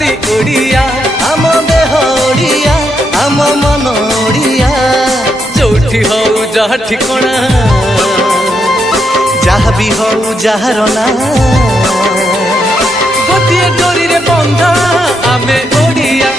छाती ओडिया आम देह ओडिया आम मन ओडिया जोठी हो जहा ठिकाना जहा भी हो जार ना गोटे डोरी रे बंधा आमे ओडिया